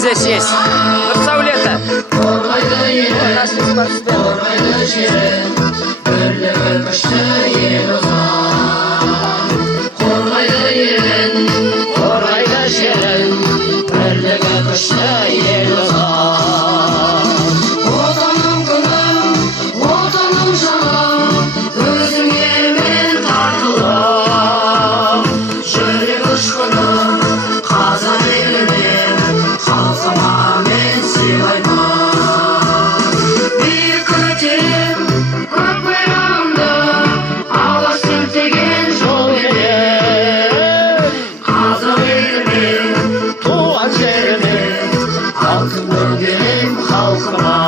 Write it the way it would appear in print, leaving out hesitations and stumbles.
бізде съесть. Нұрсәулеті. Нашли спортсмен. Қорғайды жерін, бірлігі күшті ел ұзақ. Отаным күнім, отаным жаным, өзің елмен тартылып. Жүрек ұшқыным, қазақ елімен, халқыма мен сыйлаймын. Биік көтерем, көк байрағымды, алаш сілтеген жол елім. Қазақ елімен, туған жерімен, алтын бөлгенім халқыма.